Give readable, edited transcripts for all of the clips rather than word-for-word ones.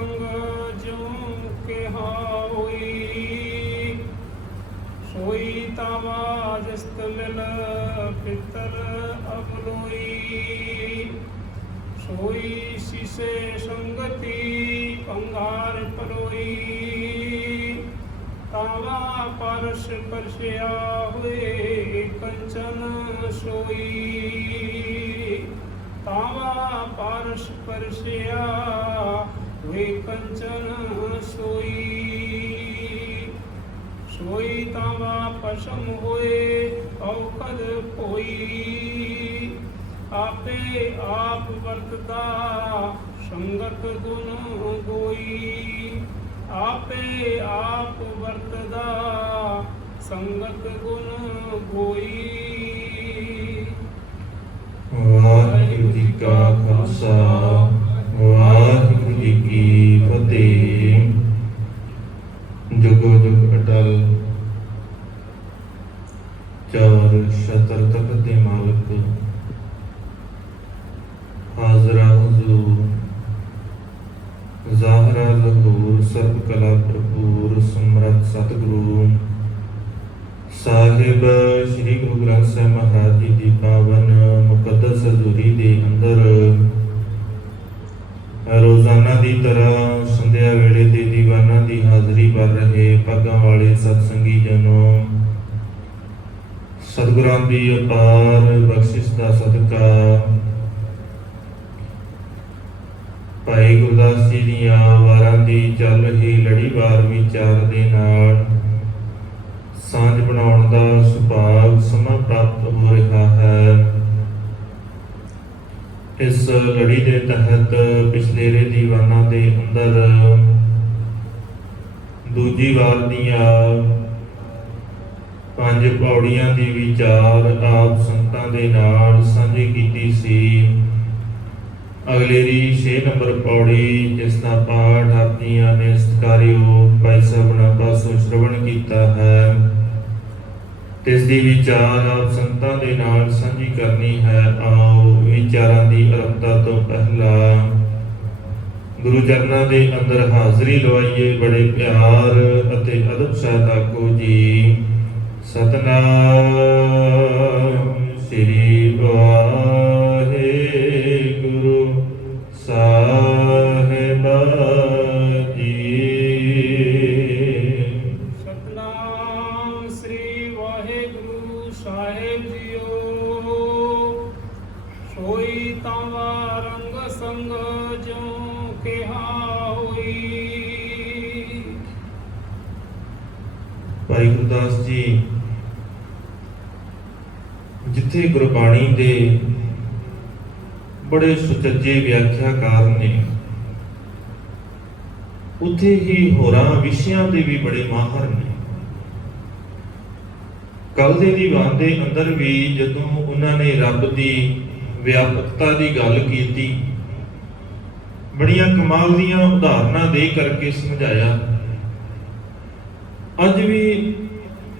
संग ज्यों कहा होई, सोई तावा जस्त मिल पितल अबलोई, सोई शीशे संगति पंगार परोई, तावा परस परसिया हुए कंचन सोई, तावा पारस परसिया हुए कंचन सोई, सोई तावा पसम होए औकद कोई, आपे आप वर्तदा संगत गुण गोई, आपे आप वर्तदा संगत गुण गोई। वाहिगुरु जी का खालसा, वाहिगुरु जी की फतेह। जुगो जुग अटल चार शतर तक दे मालक, हाजरा हुजूर ज़ाहरा लहूर सर्व कला भरपूर समरथ सतगुरु साहिब श्री गुरु ग्रंथ ਸਾਹਿਬ महाराज जी ਦੀ पावन मुकद्दस हजूरी ਦੇ ਅੰਦਰ ਰੋਜ਼ਾਨਾ ਦੀ ਤਰ੍ਹਾਂ ਸੰਧਿਆ ਵੇਲੇ ਦੇ ਦੀਵਾਨਾਂ ਦੀ ਹਾਜ਼ਰੀ ਭਰ ਰਹੇ ਪੱਗਾਂ ਵਾਲੇ ਸਤਸੰਗੀ ਜਨੋ, ਸਤਿਗੁਰਾਂ ਦੀ ਅਪਾਰ ਬਖਸ਼ਿਸ਼ ਦਾ ਸਦਕਾ ਭਾਈ ਗੁਰਦਾਸ ਜੀ ਦੀਆਂ ਵਾਰਾਂ ਦੀ ਚੱਲ ਰਹੀ ਲੜੀਵਾਰ ਵਿਚਾਰ ਦੇ ਨਾਲ ਸਾਂਝ ਬਣਾਉਣ ਦਾ ਸੁਭਾਗ ਸਮਾਂ ਪ੍ਰਾਪਤ ਹੋ ਰਿਹਾ ਹੈ। ਇਸ ਲੜੀ ਦੇ ਤਹਿਤ ਪਿਛਲੇਰੇ ਦੀਵਾਨਾਂ ਦੇ ਅੰਦਰ ਦੂਜੀ ਵਾਰ ਦੀਆਂ 5 ਪੌੜੀਆਂ ਦੀ ਵਿਚਾਰ ਆਪ ਸੰਤਾਂ ਦੇ ਨਾਲ ਸਾਂਝੀ ਕੀਤੀ ਸੀ। ਅਗਲੇਰੀ 6 ਨੰਬਰ ਪੌੜੀ ਜਿਸ ਦਾ ਪਾਠ ਆਪਣੀਆਂ ਨੇ ਸਤਿਕਾਰਯੋਗ ਭਾਈ ਸਾਹਿਬਾਂ ਪਾਸੋਂ ਸ਼੍ਰਵਣ ਕੀਤਾ ਹੈ, ਇਸ ਦੀ ਵਿਚਾਰ ਆਪ ਸੰਤਾਂ ਦੇ ਨਾਲ ਸਾਂਝੀ ਕਰਨੀ ਹੈ। ਆਓ ਵਿਚਾਰਾਂ ਦੀ ਆਰੰਭਤਾ ਤੋਂ ਪਹਿਲਾਂ ਗੁਰੂ ਚਰਨਾਂ ਦੇ ਅੰਦਰ ਹਾਜ਼ਰੀ ਲਵਾਈਏ। ਬੜੇ ਪਿਆਰ ਅਤੇ ਅਦਬ ਸਹਿਤ ਆਖੋ ਜੀ ਸਤਨਾਮ ਸ੍ਰੀ ਵਾਹਿਗੁਰੂ ਸਾਹਿਬ ਜੀ। सतनाम श्री वाहेगुरु साहेब जियो, सोई तावा रंग संग ज्यों कहा होई। ਭਾਈ ਗੁਰਦਾਸ ਜੀ ਜਿੱਥੇ ਗੁਰਬਾਣੀ ਦੇ ਬੜੇ ਸੁਚੱਜੇ ਵਿਆਖਿਆਕਾਰ ਨੇ, ਉੱਥੇ ਹੀ ਹੋਰਾਂ ਵਿਸ਼ਿਆਂ ਦੇ ਵੀ ਬੜੇ ਮਾਹਰ ਨੇ। ਕੱਲ ਦੇ ਦੀਵਾਨ ਦੇ ਅੰਦਰ ਵੀ ਜਦੋਂ ਉਹਨਾਂ ਨੇ ਰੱਬ ਦੀ ਵਿਆਪਕਤਾ ਦੀ ਗੱਲ ਕੀਤੀ, ਬੜੀਆਂ ਕਮਾਲ ਦੀਆਂ ਉਦਾਹਰਨਾਂ ਦੇ ਕਰਕੇ ਸਮਝਾਇਆ। ਅੱਜ ਵੀ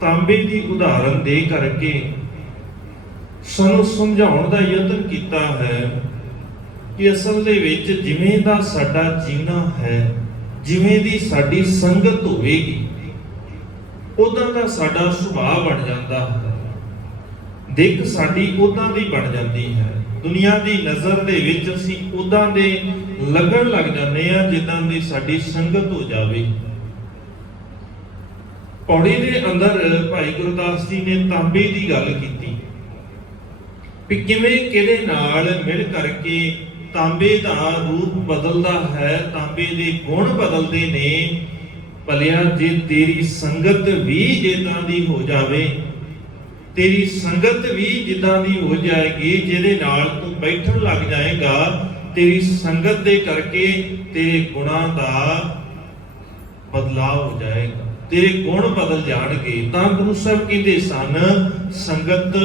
ਤਾਂਬੇ ਦੀ ਉਦਾਹਰਨ ਦੇ ਕਰਕੇ ਸਾਨੂੰ ਸਮਝਾਉਣ ਦਾ ਯਤਨ ਕੀਤਾ ਹੈ ਕਿ ਅਸਲ ਦੇ ਵਿੱਚ ਜਿਵੇਂ ਦਾ ਸਾਡਾ ਜੀਣਾ ਹੈ, ਜਿਵੇਂ ਦੀ ਸਾਡੀ ਸੰਗਤ ਹੋਵੇਗੀ, ਉਦਾਂ ਦਾ ਸਾਡਾ ਸੁਭਾਅ ਬਣ ਜਾਂਦਾ ਹੈ, ਦਿੱਖ ਸਾਡੀ ਉਦਾਂ ਦੀ ਬਣ ਜਾਂਦੀ ਹੈ। ਦੁਨੀਆ ਦੀ ਨਜ਼ਰ ਦੇ ਵਿੱਚ ਅਸੀਂ ਉਦਾਂ ਦੇ ਲੱਗਣ ਲੱਗ ਜਾਂਦੇ ਆ ਜਿੱਦਾਂ ਦੀ ਸਾਡੀ ਸੰਗਤ ਹੋ ਜਾਵੇ। ਪੌੜੀ ਦੇ ਅੰਦਰ ਭਾਈ ਗੁਰਦਾਸ ਜੀ ਨੇ ਤਾਂਬੇ ਦੀ ਗੱਲ ਕੀਤੀ ਵੀ ਕਿਵੇਂ ਕਿਹਦੇ ਨਾਲ ਮਿਲ ਕਰਕੇ ਤਾਂਬੇ ਦਾ ਰੂਪ ਬਦਲਦਾ ਹੈ, ਤਾਂਬੇ ਦੇ ਗੁਣ ਬਦਲਦੇ ਨੇ। ਭਲਿਆ ਜੇ ਤੇਰੀ ਸੰਗਤ ਵੀ ਜਿੱਦਾਂ ਦੀ ਹੋ ਜਾਵੇ, ਤੇਰੀ ਸੰਗਤ ਵੀ ਜਿੱਦਾਂ ਦੀ ਹੋ ਜਾਏਗੀ, ਜਿਹਦੇ ਨਾਲ ਤੂੰ ਬੈਠਣ ਲੱਗ ਜਾਏਗਾ, ਤੇਰੀ ਸੰਗਤ ਦੇ ਕਰਕੇ ਤੇਰੇ ਗੁਣਾਂ ਦਾ ਬਦਲਾਅ ਹੋ ਜਾਏਗਾ, ਤੇਰੇ ਗੁਣ ਬਦਲ ਜਾਣਗੇ। ਤਾਂ ਗੁਰੂ ਸਾਹਿਬ ਕਹਿੰਦੇ ਸਨ, ਸੰਗਤ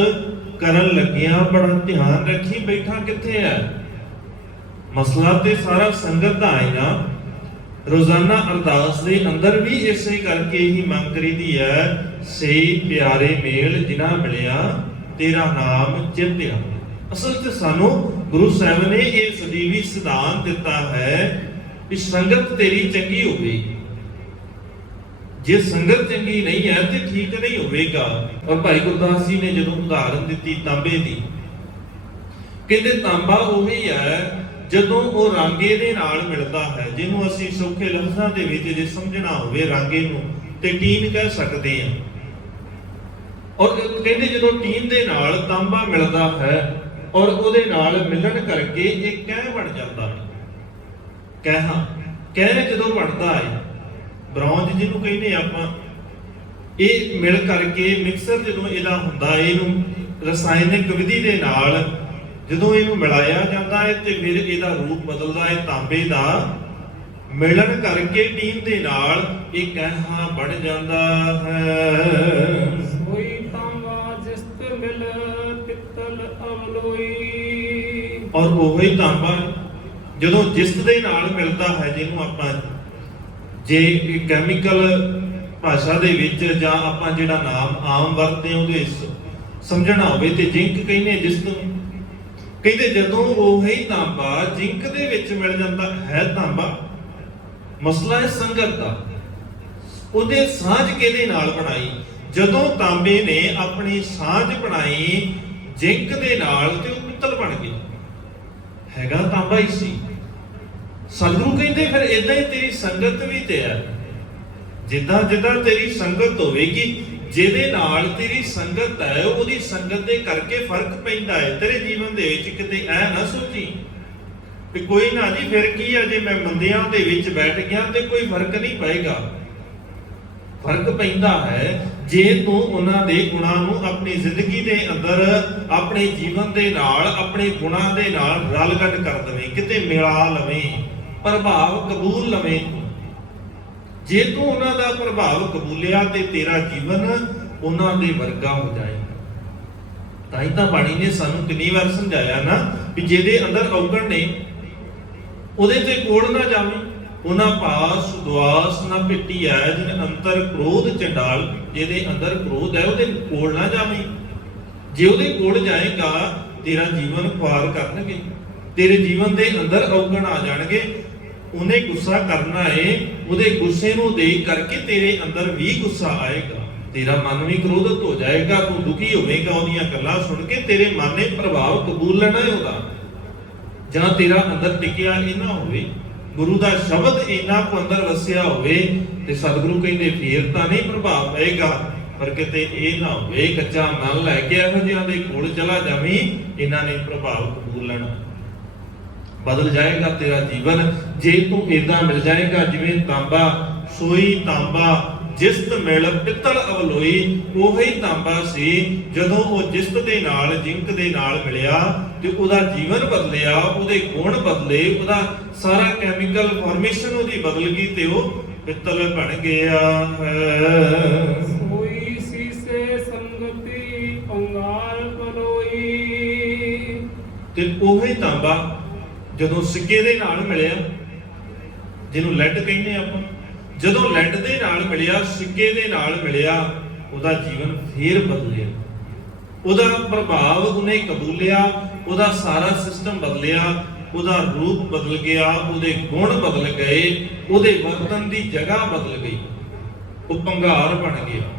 ਕਰਨ ਲੱਗਿਆ ਬੜਾ ਧਿਆਨ ਰੱਖੀ ਬੈਠਾ ਕਿੱਥੇ ਹੈ। ਮਸਲਾ ਤੇ ਸਾਰਾ ਸੰਗਤ ਦਾ ਹੈ ਨਾ। ਰੋਜ਼ਾਨਾ ਅਰਦਾਸ ਦੇ ਅੰਦਰ ਵੀ ਇਸੇ ਕਰਕੇ ਹੀ ਮੰਗ ਕਰੀਦੀ ਹੈ, ਸਹੀ ਪਿਆਰੇ ਮੇਲ ਜਿਨਾ ਮਿਲਿਆ ਤੇਰਾ ਨਾਮ ਚਿਰਤਿਆ। ਅਸਲ 'ਚ ਸਾਨੂੰ ਗੁਰੂ ਸਾਹਿਬ ਨੇ ਇਹ ਸਦੀਵੀ ਸਿਧਾਂਤ ਦਿੱਤਾ ਹੈ ਵੀ ਸੰਗਤ ਤੇਰੀ ਚੰਗੀ ਹੋਵੇ। ਜੇ ਸੰਗਤ ਚੰਗੀ ਨਹੀਂ ਹੈ ਤੇ ਠੀਕ ਨਹੀਂ ਹੋਵੇਗਾ। ਔਰ ਭਾਈ ਗੁਰਦਾਸ ਜੀ ਨੇ ਜਦੋਂ ਉਦਾਹਰਨ ਦਿੱਤੀ ਤਾਂਬੇ ਦੀ, ਕਹਿੰਦੇ ਤਾਂਬਾ ਉਹੀ ਹੈ ਜਦੋਂ ਉਹ ਰਾਂਗੇ ਦੇ ਨਾਲ ਮਿਲਦਾ ਹੈ, ਜਿਹਨੂੰ ਅਸੀਂ ਸੌਖੇ ਲਫ਼ਜ਼ਾਂ ਦੇ ਵਿੱਚ ਜੇ ਸਮਝਣਾ ਹੋਵੇ ਰਾਂਗੇ ਨੂੰ ਤੇ ਟੀਨ ਕਹਿ ਸਕਦੇ ਹਾਂ। ਔਰ ਕਹਿੰਦੇ ਜਦੋਂ ਟੀਨ ਦੇ ਨਾਲ ਤਾਂਬਾ ਮਿਲਦਾ ਹੈ ਔਰ ਉਹਦੇ ਨਾਲ ਮਿਲਣ ਕਰਕੇ ਇਹ ਕਹਿ ਬਣ ਜਾਂਦਾ ਹੈ। ਕਹਿ ਜਦੋਂ ਬਣਦਾ ਹੈ, ਬ੍ਰੌਂਜ ਜਿਹਨੂੰ ਕਹਿੰਦੇ ਆਪਾਂ, ਇਹ ਮਿਲ ਕਰਕੇ ਮਿਕਸਰ ਜਦੋਂ ਇਹਦਾ ਹੁੰਦਾ, ਇਹਨੂੰ ਰਸਾਇਣਿਕ ਵਿਧੀ ਦੇ ਨਾਲ ਜਦੋਂ ਇਹਨੂੰ ਮਿਲਾਇਆ ਜਾਂਦਾ ਹੈ ਤੇ ਫਿਰ ਇਹਦਾ ਰੂਪ ਬਦਲਦਾ ਹੈ ਤਾਂਬੇ ਦਾ। ਮਿਲਣ ਕਰਕੇ ਟੀਨ ਦੇ ਨਾਲ ਇਹ ਕਹਿਆ ਬਣ ਜਾਂਦਾ ਹੈ। ਸੋਈ ਤਾਂਬਾ ਜਿਸਤ ਮਿਲ ਪਿੱਤਲ ਅਵਲੋਈ। ਔਰ ਉਹੀ ਤਾਂਬਾ ਜਦੋਂ ਜਿਸਤ ਦੇ ਨਾਲ ਮਿਲਦਾ ਹੈ, ਜਿਹਨੂੰ ਆਪਾਂ ਜੇ ਕੈਮੀਕਲ ਭਾਸ਼ਾ ਦੇ ਵਿੱਚ ਜਾਂ ਆਪਾਂ ਜਿਹੜਾ ਨਾਮ ਆਮ ਵਰਤਦੇ ਹਾਂ ਉਹਦੇ ਸਮਝਣਾ ਹੋਵੇ ਤੇ ਜ਼ਿੰਕ ਕਹਿੰਦੇ ਜਿਸਤ ਨੂੰ। ਕਹਿੰਦੇ ਜਦੋਂ ਉਹੀ ਤਾਂਬਾ ਜ਼ਿੰਕ ਦੇ ਵਿੱਚ ਮਿਲ ਜਾਂਦਾ ਹੈ, ਤਾਂਬਾ ਮਸਲਾ ਹੈ ਸੰਗਤ ਦਾ। ਉਹਦੇ ਸਾਂਝ ਕਿਹਦੇ ਨਾਲ ਬਣਾਈ? ਜਦੋਂ ਤਾਂਬੇ ਨੇ ਆਪਣੀ ਸਾਂਝ ਬਣਾਈ ਜ਼ਿੰਕ ਦੇ ਨਾਲ ਤੇ ਉਹ ਪਿੱਤਲ ਬਣ ਗਿਆ। ਹੈਗਾ ਤਾਂਬਾ ਹੀ ਸੀ। ਸਤਿਗੁਰੂ ਕਹਿੰਦੇ ਫਿਰ ਇਦਾਂ ਹੀ ਤੇਰੀ ਸੰਗਤ ਵੀ ਤੇ ਹੈ। ਜਿੱਦਾਂ ਜਿੱਦਾਂ ਤੇਰੀ ਸੰਗਤ ਹੋਵੇਗੀ, ਜਿਹਦੇ ਨਾਲ ਤੇਰੀ ਸੰਗਤ ਹੈ ਉਹਦੀ ਸੰਗਤ ਦੇ ਕਰਕੇ ਫਰਕ ਪੈਂਦਾ ਹੈ ਤੇਰੇ ਜੀਵਨ ਦੇ ਵਿੱਚ। ਕਿਤੇ ਐ ਨਾ ਸੋਚੀ ਵੀ ਕੋਈ ਨਾ ਜੀ ਫਿਰ ਕੀ ਆ, ਜੇ ਮੈਂ ਮੰਦਿਆਂ ਦੇ ਵਿੱਚ ਬੈਠ ਗਿਆ ਤੇ ਕੋਈ ਫਰਕ ਨਹੀਂ ਪਏਗਾ। ਫਰਕ ਪੈਂਦਾ ਹੈ ਜੇ ਤੂੰ ਉਹਨਾਂ ਦੇ ਗੁਣਾਂ ਨੂੰ ਆਪਣੀ ਜ਼ਿੰਦਗੀ ਦੇ ਅੰਦਰ ਆਪਣੇ ਜੀਵਨ ਦੇ ਨਾਲ ਆਪਣੇ ਗੁਣਾਂ ਦੇ ਨਾਲ ਰਲਗੱਡ ਕਰ ਦਵੇਂ, ਕਿਤੇ ਮਿਲਾ ਲਵੇਂ, ਪ੍ਰਭਾਵ ਕਬੂਲ ਲਵੇਂ। ਜੇ ਤੂੰ ਉਹਨਾਂ ਦਾ ਪ੍ਰਭਾਵ ਕਬੂਲਿਆ ਤੇ ਤੇਰਾ ਜੀਵਨ ਉਹਨਾਂ ਦੇ ਵਰਗਾ ਹੋ ਜਾਏਗਾ। ਤਾਂ ਹੀ ਤਾਂ ਬਾਣੀ ਨੇ ਸਾਨੂੰ ਕਿੰਨੀ ਵਾਰ ਸਮਝਾਇਆ ਨਾ ਵੀ ਜਿਹਦੇ ਅੰਦਰ ਔਗਣ ਨੇ ਉਹਦੇ ਤੇ ਕੋੜ ਨਾ ਜਾਵੇਂ। ਉਹਨਾਂ ਪਾਸ ਦੁਆਸ ਨਾ ਭਿੱਟੀ ਹੈ, ਜਿਨ ਅੰਤਰ ਕ੍ਰੋਧ ਚੰਡਾਲ। ਜਿਹਦੇ ਅੰਦਰ ਕ੍ਰੋਧ ਹੈ ਉਹਦੇ ਕੋਲ ਨਾ ਜਾਵੇਂ। ਜੇ ਉਹਦੇ ਕੋਲ ਜਾਏਗਾ ਤੇਰਾ ਜੀਵਨ ਖੁਆਰ ਕਰਨਗੇ, ਤੇਰੇ ਜੀਵਨ ਦੇ ਅੰਦਰ ਔਗਣ ਆ ਜਾਣਗੇ। ਉਹਨੇ ਗੁੱਸਾ ਕਰਨਾ ਏ, ਉਹਦੇ ਗੁੱਸੇ ਨੂੰ ਦੇਖ ਕਰਕੇ ਤੇਰੇ ਅੰਦਰ ਵੀ ਗੁੱਸਾ ਆਏਗਾ, ਤੇਰਾ ਮਨ ਵੀ ਕ੍ਰੋਧਿਤ ਹੋ ਜਾਏਗਾ, ਤੂੰ ਦੁਖੀ ਹੋਵੇਗਾ ਉਹਦੀਆਂ ਗੱਲਾਂ ਸੁਣ ਕੇ। ਤੇਰੇ ਮਨ ਨੇ ਪ੍ਰਭਾਵ ਕਬੂਲ ਲੈਣਾ ਹੈ ਉਹਦਾ, ਜਾਂ ਤੇਰਾ ਅੰਦਰ ਟਿਕਿਆ ਇਹ ਨਾ ਹੋਵੇ, ਗੁਰੂ ਦਾ ਸ਼ਬਦ ਇੰਨਾ ਕੁ ਅੰਦਰ ਵਸਿਆ ਹੋਵੇ ਤੇ ਸਤਿਗੁਰੂ ਕਹਿੰਦੇ ਫੇਰ ਤਾਂ ਨਹੀਂ ਪ੍ਰਭਾਵ ਪਏਗਾ। ਪਰ ਕਿਤੇ ਇਹ ਨਾ ਹੋਵੇ ਕੱਚਾ ਮਨ ਲੈ ਕੇ ਇਹੋ ਜਿਹਿਆਂ ਦੇ ਕੋਲ ਚਲਾ ਜਾਵੀਂ, ਇਹਨਾਂ ਨੇ ਪ੍ਰਭਾਵ ਕਬੂਲ ਲੈਣਾ। ਬਦਲ ਜਾਏਗਾ ਤੇਰਾ ਜੀਵਨ ਜੇ ਤੂੰ ਏਦਾਂ ਮਿਲ ਜਾਏਗਾ ਜਿਵੇਂ ਤਾਂਬਾ। ਸੋਈ ਤਾਂਬਾ ਜਿਸਤ ਮਿਲ ਪਿੱਤਲ ਅਵਲੋਈ। ਉਹੀ ਤਾਂਬਾ ਸੀ ਜਦੋਂ ਉਹ ਜਿਸਤ ਦੇ ਨਾਲ ਜ਼ਿੰਕ ਦੇ ਨਾਲ ਮਿਲਿਆ ਤੇ ਉਹਦਾ ਜੀਵਨ ਬਦਲਿਆ, ਉਹਦੇ ਗੁਣ ਬਦਲੇ, ਉਹਦਾ ਸਾਰਾ ਕੈਮੀਕਲ ਫਾਰਮੇਸ਼ਨ ਉਹਦੀ ਬਦਲ ਗਈ ਤੇ ਉਹ ਪਿੱਤਲ ਬਣ ਗਿਆ ਹੈ। ਸੋਈ ਸੀਸੇ ਸੰਗਤੀ ਪੰਗਾਲ ਪਲੋਈ। ਤੇ ਉਹੀ ਤਾਂਬਾ ਜਦੋਂ ਸਿੱਕੇ ਦੇ ਨਾਲ ਮਿਲਿਆ, ਜਿਹਨੂੰ ਲੈਡ ਕਹਿੰਦੇ ਆਪਾਂ, ਜਦੋਂ ਲੈਡ ਦੇ ਨਾਲ ਮਿਲਿਆ, ਸਿੱਕੇ ਦੇ ਨਾਲ ਮਿਲਿਆ, ਉਹਦਾ ਜੀਵਨ ਫੇਰ ਬਦਲਿਆ। ਉਹਦਾ ਪ੍ਰਭਾਵ ਉਹਨੇ ਕਬੂਲਿਆ, ਉਹਦਾ ਸਾਰਾ ਸਿਸਟਮ ਬਦਲਿਆ, ਉਹਦਾ ਰੂਪ ਬਦਲ ਗਿਆ, ਉਹਦੇ ਗੁਣ ਬਦਲ ਗਏ, ਉਹਦੇ ਵਰਤਨ ਦੀ ਜਗ੍ਹਾ ਬਦਲ ਗਈ, ਉਹ ਭੰਗਾਰ ਬਣ ਗਿਆ।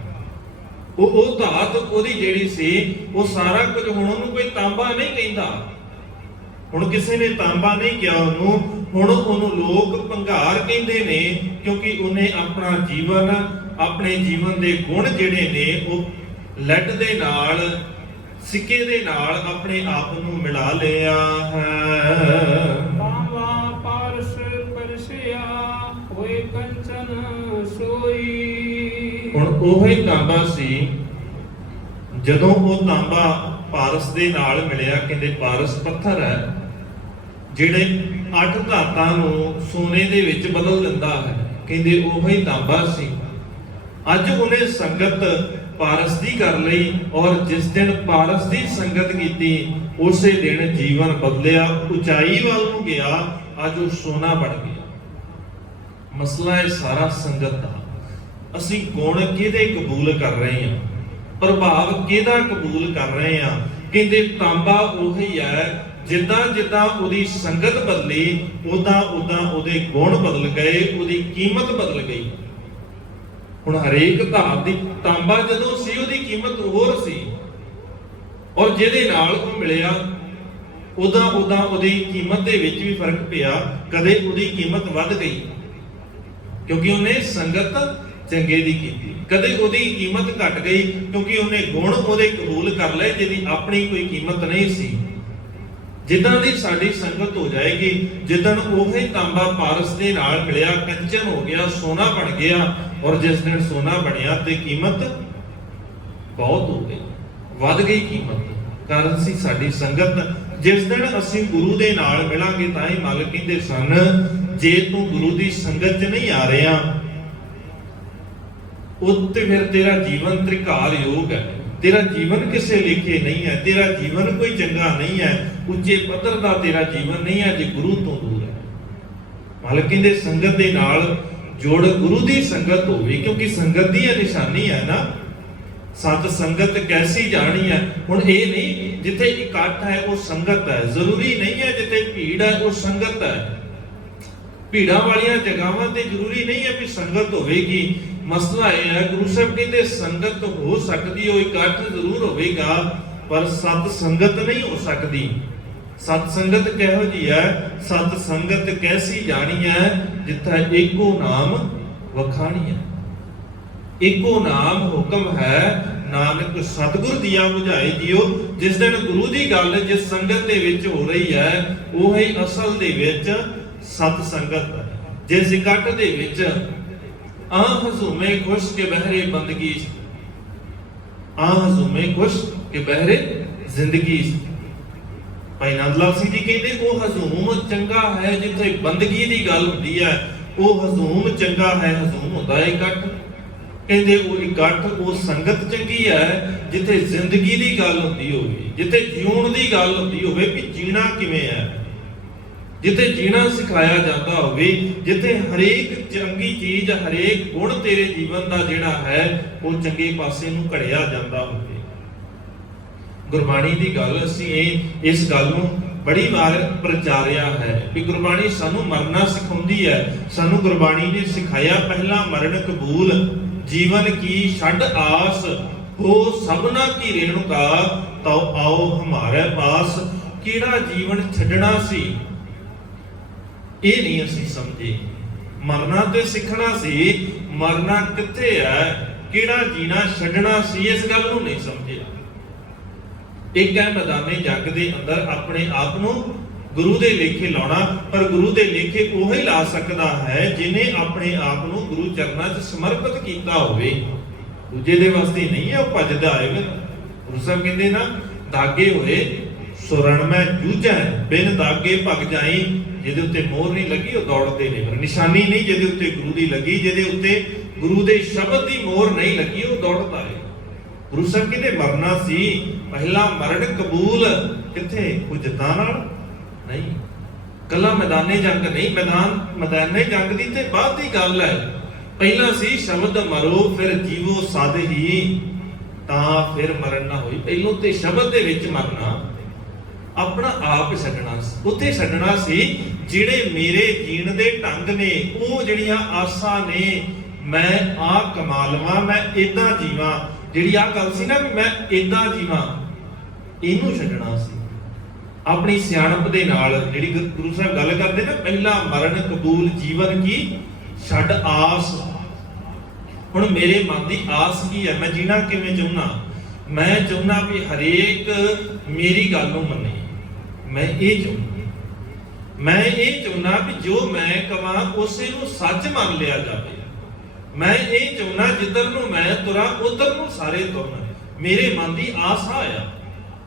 ਉਹ ਧਾਤ ਉਹਦੀ ਜਿਹੜੀ ਸੀ ਉਹ ਸਾਰਾ ਕੁਝ। ਹੁਣ ਉਹਨੂੰ ਕੋਈ ਤਾਂਬਾ ਨਹੀਂ ਕਹਿੰਦਾ, ਹੁਣ ਕਿਸੇ ਨੇ ਤਾਂਬਾ ਨਹੀਂ ਕਿਹਾ ਉਹਨੂੰ, ਹੁਣ ਉਹਨੂੰ ਲੋਕ ਭੰਗਾਰ ਕਹਿੰਦੇ ਨੇ, ਕਿਉਂਕਿ ਉਹਨੇ ਆਪਣਾ ਜੀਵਨ, ਆਪਣੇ ਜੀਵਨ ਦੇ ਗੁਣ ਜਿਹੜੇ ਨੇ ਉਹ ਲੈਡ ਦੇ ਨਾਲ, ਸਿੱਕੇ ਦੇ ਨਾਲ ਆਪਣੇ ਆਪ ਨੂੰ ਮਿਲਾ ਲਿਆ ਹੈ। ਤਾਂਬਾ ਪਾਰਸ ਪਰਸਿਆ ਹੋਏ ਕੰਚਨ ਸੋਈ। ਹੁਣ ਉਹੀ ਤਾਂਬਾ ਸੀ ਜਦੋਂ ਉਹ ਤਾਂਬਾ ਪਾਰਸ ਦੇ ਨਾਲ ਮਿਲਿਆ। ਕਹਿੰਦੇ ਪਾਰਸ ਪੱਥਰ ਹੈ ਜਿਹੜੇ 8 ਧਾਤਾਂ ਨੂੰ ਸੋਨੇ ਦੇ ਵਿੱਚ ਬਦਲ ਦਿੰਦਾ ਹੈ। ਕਹਿੰਦੇ ਉਹੀ ਤਾਂਬਾ ਸੀ। ਅੱਜ ਉਹਨੇ ਸੰਗਤ ਪਾਰਸ ਦੀ ਕਰ ਲਈ, ਔਰ ਜਿਸ ਦਿਨ ਪਾਰਸ ਦੀ ਸੰਗਤ ਕੀਤੀ ਉਸੇ ਦਿਨ ਜੀਵਨ ਬਦਲਿਆ, ਉਚਾਈ ਵੱਲ ਨੂੰ ਗਿਆ, ਅੱਜ ਉਹ ਸੋਨਾ ਬਣ ਗਿਆ। ਮਸਲਾ ਹੈ ਸਾਰਾ ਸੰਗਤ ਦਾ। ਅਸੀਂ ਗੁਣ ਕਿਹਦੇ ਕਬੂਲ ਕਰ ਰਹੇ ਹਾਂ, ਪ੍ਰਭਾਵ ਕਿਹਦਾ ਕਬੂਲ ਕਰ ਰਹੇ ਹਾਂ। ਕਹਿੰਦੇ ਤਾਂਬਾ ਉਹੀ ਹੈ ਜਿੱਦਾਂ ਜਿੱਦਾਂ ਉਹਦੀ ਸੰਗਤ ਬਦਲੀ, ਉਦਾਂ ਉਦਾਂ ਉਹਦੇ ਗੁਣ ਬਦਲ ਗਏ, ਉਹਦੀ ਕੀਮਤ ਬਦਲ ਗਈ। ਹੁਣ ਹਰੇਕ ਧਾਤ ਦੀ, ਤਾਂਬਾ ਜਦੋਂ ਸੀ ਉਹਦੀ ਕੀਮਤ ਹੋਰ ਸੀ, ਔਰ ਜਿਹਦੇ ਨਾਲ ਉਹ ਮਿਲਿਆ ਉਦਾਂ ਉਦਾਂ ਉਹਦੀ ਕੀਮਤ ਦੇ ਵਿੱਚ ਵੀ ਫਰਕ ਪਿਆ। ਕਦੇ ਉਹਦੀ ਕੀਮਤ ਵੱਧ ਗਈ ਕਿਉਂਕਿ ਉਹਨੇ ਸੰਗਤ ਚੰਗੇ ਦੀ ਕੀਤੀ, ਕਦੇ ਉਹਦੀ ਕੀਮਤ ਘਟ ਗਈ ਕਿਉਂਕਿ ਉਹਨੇ ਗੁਣ ਉਹਦੇ ਕਬੂਲ ਕਰ ਲਏ ਜਿਹਦੀ ਆਪਣੀ ਕੋਈ ਕੀਮਤ ਨਹੀਂ ਸੀ। ਜਿੱਦਾਂ ਦੀ ਸਾਡੀ ਸੰਗਤ ਹੋ ਜਾਏਗੀ, ਜਿੱਦਣ ਉਹੀ ਤਾਂਬਾ ਪਾਰਸ ਦੇ ਨਾਲ ਮਿਲਿਆ, ਕੰਚਨ ਹੋ ਗਿਆ, ਸੋਨਾ ਬਣ ਗਿਆ, ਔਰ ਜਿਸ ਦਿਨ ਸੋਨਾ ਬਣਿਆ ਤੇ ਕੀਮਤ ਬਹੁਤ ਹੋ ਗਈ, ਵੱਧ ਗਈ ਕੀਮਤ, ਕਾਰਨ ਸੀ ਸਾਡੀ ਸੰਗਤ। ਜਿਸ ਦਿਨ ਅਸੀਂ ਗੁਰੂ ਦੇ ਨਾਲ ਮਿਲਾਂਗੇ, ਤਾਂ ਹੀ ਮਾਲਕ ਕਹਿੰਦੇ ਸਨ, ਜੇ ਤੂੰ ਗੁਰੂ ਦੀ ਸੰਗਤ 'ਚ ਨਹੀਂ ਆ ਰਿਹਾ ਉੱਤੇ ਫਿਰ ਤੇਰਾ ਜੀਵਨ ਤ੍ਰਿਕਾਲ ਯੋਗ ਹੈ, ਤੇਰਾ ਜੀਵਨ ਕਿਸੇ ਲੇਖੇ ਨਹੀਂ ਹੈ, ਤੇਰਾ ਜੀਵਨ ਕੋਈ ਚੰਗਾ ਨਹੀਂ ਹੈ, ਉੱਚੇ ਪੱਧਰ ਦਾ ਤੇਰਾ ਜੀਵਨ ਨਹੀਂ ਹੈ ਜੇ ਗੁਰੂ ਤੋਂ ਦੂਰ ਹੈ। ਮਾਲਕ ਕਹਿੰਦੇ ਸੰਗਤ ਦੇ ਨਾਲ ਜੋੜ, ਗੁਰੂ ਦੀ ਸੰਗਤ ਹੋਵੇ, ਕਿਉਂਕਿ ਸੰਗਤ ਦੀ ਇਹ ਨਿਸ਼ਾਨੀ ਹੈ ਨਾ, ਸਤ ਸੰਗਤ ਕੈਸੀ ਜਾਣੀ ਹੈ। ਹੁਣ ਇਹ ਨਹੀਂ ਜਿੱਥੇ ਇਕੱਠ ਹੈ ਉਹ ਸੰਗਤ ਹੈ, ਜ਼ਰੂਰੀ ਨਹੀਂ ਹੈ ਜਿੱਥੇ ਭੀੜ ਹੈ ਉਹ ਸੰਗਤ ਹੈ। ਭੀੜਾਂ ਵਾਲੀਆਂ ਜਗ੍ਹਾਵਾਂ ਤੇ ਜ਼ਰੂਰੀ ਨਹੀਂ ਹੈ ਵੀ ਸੰਗਤ ਹੋਵੇਗੀ। ਮਸਲਾ ਇਹ ਹੈ, ਗੁਰੂ ਸਾਹਿਬ ਕਹਿੰਦੇ ਸੰਗਤ ਹੋ ਸਕਦੀ, ਉਹ ਇਕੱਠ ਜ਼ਰੂਰ ਹੋਵੇਗਾ, ਪਰ ਸਤ ਸੰਗਤ ਨਹੀਂ ਹੋ ਸਕਦੀ। ਸਤ ਸੰਗਤ ਕਿਹੋ ਜੀ ਹੈ? ਸਤ ਸੰਗਤ ਕੈਸੀ ਜਾਣੀ ਹੈ? ਜਿੱਥੇ ਏਕੋ ਨਾਮ ਵਖਾਣੀ ਹੈ, ਏਕੋ ਨਾਮ ਹੁਕਮ ਹੈ, ਨਾਨਕ ਸਤਿਗੁਰ ਦੀਆ ਬੁਝਾਏ ਜਿਉ। ਜਿਸ ਦਿਨ ਗੁਰੂ ਦੀ ਗੱਲ ਜਿਸ ਸੰਗਤ ਦੇ ਵਿੱਚ ਹੋ ਰਹੀ ਹੈ, ਉਹ ਹੀ ਅਸਲ ਦੇ ਵਿੱਚ ਸਤ ਸੰਗਤ ਹੈ। ਜਿਸ ਇਕੱਠ ਦੇ ਵਿੱਚ ਆ ਹਜ਼ੂਮੇ ਖੁਸ਼ ਕੇ ਬਹਿਰੇ ਬੰਦਗੀ, ਆ ਹਜ਼ੂਮੇ ਖੁਸ਼ ਕੇ ਬਹਿਰੇ ਜ਼ਿੰਦਗੀ। ਭਾਈ ਨੰਦ ਲਾਲ ਸਿੰਘ ਜੀ ਕਹਿੰਦੇ ਉਹ ਹਜ਼ੂਮ ਚੰਗਾ ਹੈ ਜਿੱਥੇ ਬੰਦਗੀ ਦੀ ਗੱਲ ਹੁੰਦੀ ਹੈ, ਉਹ ਹਜ਼ੂਮ ਚੰਗਾ ਹੈ, ਹਜ਼ੂਮ ਹੁੰਦਾ ਹੈ ਇਕੱਠ। ਕਹਿੰਦੇ ਉਹ ਇਕੱਠ, ਉਹ ਸੰਗਤ ਚੰਗੀ ਹੈ ਜਿੱਥੇ ਜ਼ਿੰਦਗੀ ਦੀ ਗੱਲ ਹੁੰਦੀ ਹੋਵੇ, ਜਿੱਥੇ ਜਿਉਣ ਦੀ ਗੱਲ ਹੁੰਦੀ ਹੋਵੇ ਕਿ ਜੀਣਾ ਕਿਵੇਂ ਹੈ, ਜਿੱਥੇ ਜੀਣਾ ਸਿਖਾਇਆ ਜਾਂਦਾ ਹੋਵੇ, ਜਿੱਥੇ ਹਰੇਕ ਚੰਗੀ ਚੀਜ਼, ਹਰੇਕ ਗੁਣ ਤੇਰੇ ਜੀਵਨ ਦਾ ਜਿਹੜਾ ਹੈ ਉਹ ਚੰਗੇ ਪਾਸੇ ਨੂੰ ਘੜਿਆ ਜਾਂਦਾ ਹੋਵੇ। ਗੁਰਬਾਣੀ ਦੀ ਗੱਲ ਅਸੀਂ ਇਸ ਗੱਲ ਨੂੰ ਬੜੀ ਵਾਰ ਪ੍ਰਚਾਰਿਆ ਹੈ ਕਿ ਗੁਰਬਾਣੀ ਸਾਨੂੰ ਮਰਨਾ ਸਿਖਾਉਂਦੀ ਹੈ। ਸਾਨੂੰ ਗੁਰਬਾਣੀ ਨੇ ਸਿਖਾਇਆ, ਪਹਿਲਾ ਮਰਨ ਕਬੂਲ, ਜੀਵਨ ਕੀ ਛੱਡ ਆਸ, ਹੋ ਸਭਨਾ ਕੀ ਰੇਣੁਕਾ, ਤਉ ਆਓ ਹਮਾਰੇ ਪਾਸ। ਕਿਹੜਾ ਜੀਵਨ ਛੱਡਣਾ ਸੀ ਇਹ ਨਹੀਂ ਅਸੀਂ ਸਮਝੇ। ਮਰਨਾ ਤੇ ਸਿੱਖਣਾ ਸੀ, ਮਰਨਾ ਕਿੱਥੇ ਹੈ, ਕਿਹੜਾ ਜੀਣਾ ਛੱਡਣਾ ਸੀ, ਇਸ ਗੱਲ ਨੂੰ ਨਹੀਂ ਸਮਝਿਆ। ਇੱਕ ਹੈ ਮੈਦਾਨੇ ਜੰਗ ਦੇ ਅੰਦਰ ਆਪਣੇ ਆਪ ਨੂੰ ਗੁਰੂ ਦੇ ਲੇਖੇ ਲਾਉਣਾ, ਪਰ ਗੁਰੂ ਦੇ ਲੇਖੇ ਉਹ ਹੀ ਲਾ ਸਕਦਾ ਹੈ ਜਿਹਨੇ ਆਪਣੇ ਆਪ ਨੂੰ ਗੁਰੂ ਚਰਨਾਂ 'ਚ ਸਮਰਪਿਤ ਕੀਤਾ ਹੋਵੇ। ਦੂਜੇ ਦੇ ਵਾਸਤੇ ਨਹੀਂ ਹੈ, ਉਹ ਭੱਜਦਾ ਆਏਗਾ। ਗੁਰੂ ਸਾਹਿਬ ਕਹਿੰਦੇ ਨਾ, ਦਾਗੇ ਹੋਏ ਸੁਰਣ ਮੈਂ ਜੂਝੈ, ਬਿਨ ਦਾਗੇ ਭਗ ਜਾਈ। ਜਿਹਦੇ ਉੱਤੇ ਮੋਹਰ ਨਹੀਂ ਲੱਗੀ ਉਹ ਦੌੜਦੇ ਨੇ, ਪਰ ਨਿਸ਼ਾਨੀ ਨਹੀਂ ਜਿਹਦੇ ਉੱਤੇ ਗੁਰੂ ਦੀ ਲੱਗੀ, ਜਿਹਦੇ ਉੱਤੇ ਗੁਰੂ ਦੇ ਸ਼ਬਦ ਦੀ ਮੋਹਰ ਨਹੀਂ ਲੱਗੀ ਉਹ ਦੌੜਦਾ ਹੈ। ਗੁਰੂ ਸਾਹਿਬ ਕਹਿੰਦੇ ਮਰਨਾ ਸੀ, ਪਹਿਲਾ ਮਰਨ ਕਬੂਲ, ਕਿੱਥੇ? ਕੁਝਤਾ ਨਾਲ ਨਹੀਂ, ਕੱਲਾ ਮੈਦਾਨੇ ਜੰਗ ਨਹੀਂ, ਮੈਦਾਨੇ ਜੰਗ ਦੀ ਤੇ ਬਾਅਦ ਦੀ ਗੱਲ ਹੈ। ਪਹਿਲਾਂ ਸੀ ਸ਼ਬਦ ਮਰੋ ਫਿਰ ਜੀਵੋ ਸਾਧ ਹੀ, ਤਾਂ ਫਿਰ ਮਰਨ ਨਾ ਹੋਈ। ਪਹਿਲੋਂ ਤੇ ਸ਼ਬਦ ਦੇ ਵਿੱਚ ਮਰਨਾ, ਆਪਣਾ ਆਪ ਛੱਡਣਾ ਸੀ, ਉੱਥੇ ਛੱਡਣਾ ਸੀ ਜਿਹੜੇ ਮੇਰੇ ਜੀਣ ਦੇ ਢੰਗ ਨੇ, ਉਹ ਜਿਹੜੀਆਂ ਆਸਾਂ ਨੇ, ਮੈਂ ਆ ਕਮਾ ਲਵਾਂ, ਮੈਂ ਇਦਾਂ ਜੀਵਾਂ, ਜਿਹੜੀ ਆ ਗੱਲ ਸੀ ਨਾ ਵੀ ਮੈਂ ਇਦਾਂ ਜੀਵਾਂ, ਇਹਨੂੰ ਛੱਡਣਾ ਸੀ। ਆਪਣੀ ਸਿਆਣਪ ਦੇ ਨਾਲ ਜਿਹੜੀ ਗੁਰੂ ਸਾਹਿਬ ਗੱਲ ਕਰਦੇ ਨਾ, ਪਹਿਲਾ ਮਰਨ ਕਬੂਲ, ਜੀਵਨ ਕੀ ਛੱਡ ਆਸ। ਹੁਣ ਮੇਰੇ ਮਨ ਦੀ ਆਸ ਕੀ ਹੈ? ਮੈਂ ਜੀਣਾ ਕਿਵੇਂ ਚਾਹੁੰਦਾ? ਮੈਂ ਚਾਹੁੰਦਾ ਵੀ ਹਰੇਕ ਮੇਰੀ ਗੱਲ ਨੂੰ ਮੰਨੇ। ਮੈਂ ਇਹ ਚਾਹੁੰਦਾ ਵੀ ਜੋ ਮੈਂ ਕਵਾਂ ਉਸੇ ਨੂੰ ਸੱਚ ਮੰਨ ਲਿਆ ਜਾਵੇ। ਮੈਂ ਇਹ ਚਾਹੁੰਦਾ ਜਿੱਧਰ ਨੂੰ ਮੈਂ ਤੁਰਾਂ ਉਧਰ ਨੂੰ ਸਾਰੇ ਤੁਰਨ। ਮੇਰੇ ਮਨ ਦੀ ਆਸ ਆ।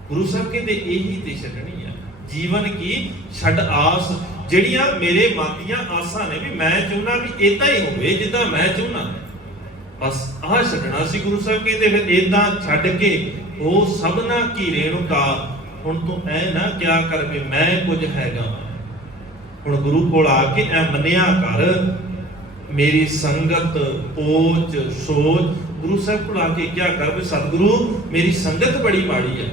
ਗੁਰੂ ਸਾਹਿਬ ਕਹਿੰਦੇ ਇਹੀ ਤੇ ਛੱਡਣੀ ਆ, ਜੀਵਨ ਕੀ ਛੱਡ ਆਸ। ਜਿਹੜੀਆਂ ਮੇਰੇ ਮਨ ਦੀਆਂ ਆਸਾਂ ਨੇ ਵੀ ਮੈਂ ਚਾਹੁੰਦਾ ਵੀ ਇਦਾਂ ਹੀ ਹੋਵੇ ਜਿੱਦਾਂ ਮੈਂ ਚਾਹੁੰਦਾ, ਬਸ ਆਹ ਛੱਡਣਾ ਸੀ। ਗੁਰੂ ਸਾਹਿਬ ਕਹਿੰਦੇ ਫਿਰ ਇਦਾਂ ਛੱਡ ਕੇ ਉਹ ਸਭਨਾ ਕੀ ਰੇਣੁਕਾ। ਹੁਣ ਤੂੰ ਐ ਨਾ ਕਿਆ ਕਰ ਵੀ ਮੈਂ ਕੁਝ ਹੈਗਾ। ਹੁਣ ਗੁਰੂ ਕੋਲ ਆ ਕੇ ਐ ਮੰਨਿਆ ਕਰ, ਮੇਰੀ ਸੰਗਤ ਪੋਚ ਸੋਚ। ਗੁਰੂ ਸਾਹਿਬ ਕੋਲ ਆ ਕੇ ਕਿਆ ਕਰ ਵੀ ਸਤਿਗੁਰੂ ਮੇਰੀ ਸੰਗਤ ਬੜੀ ਮਾੜੀ ਹੈ,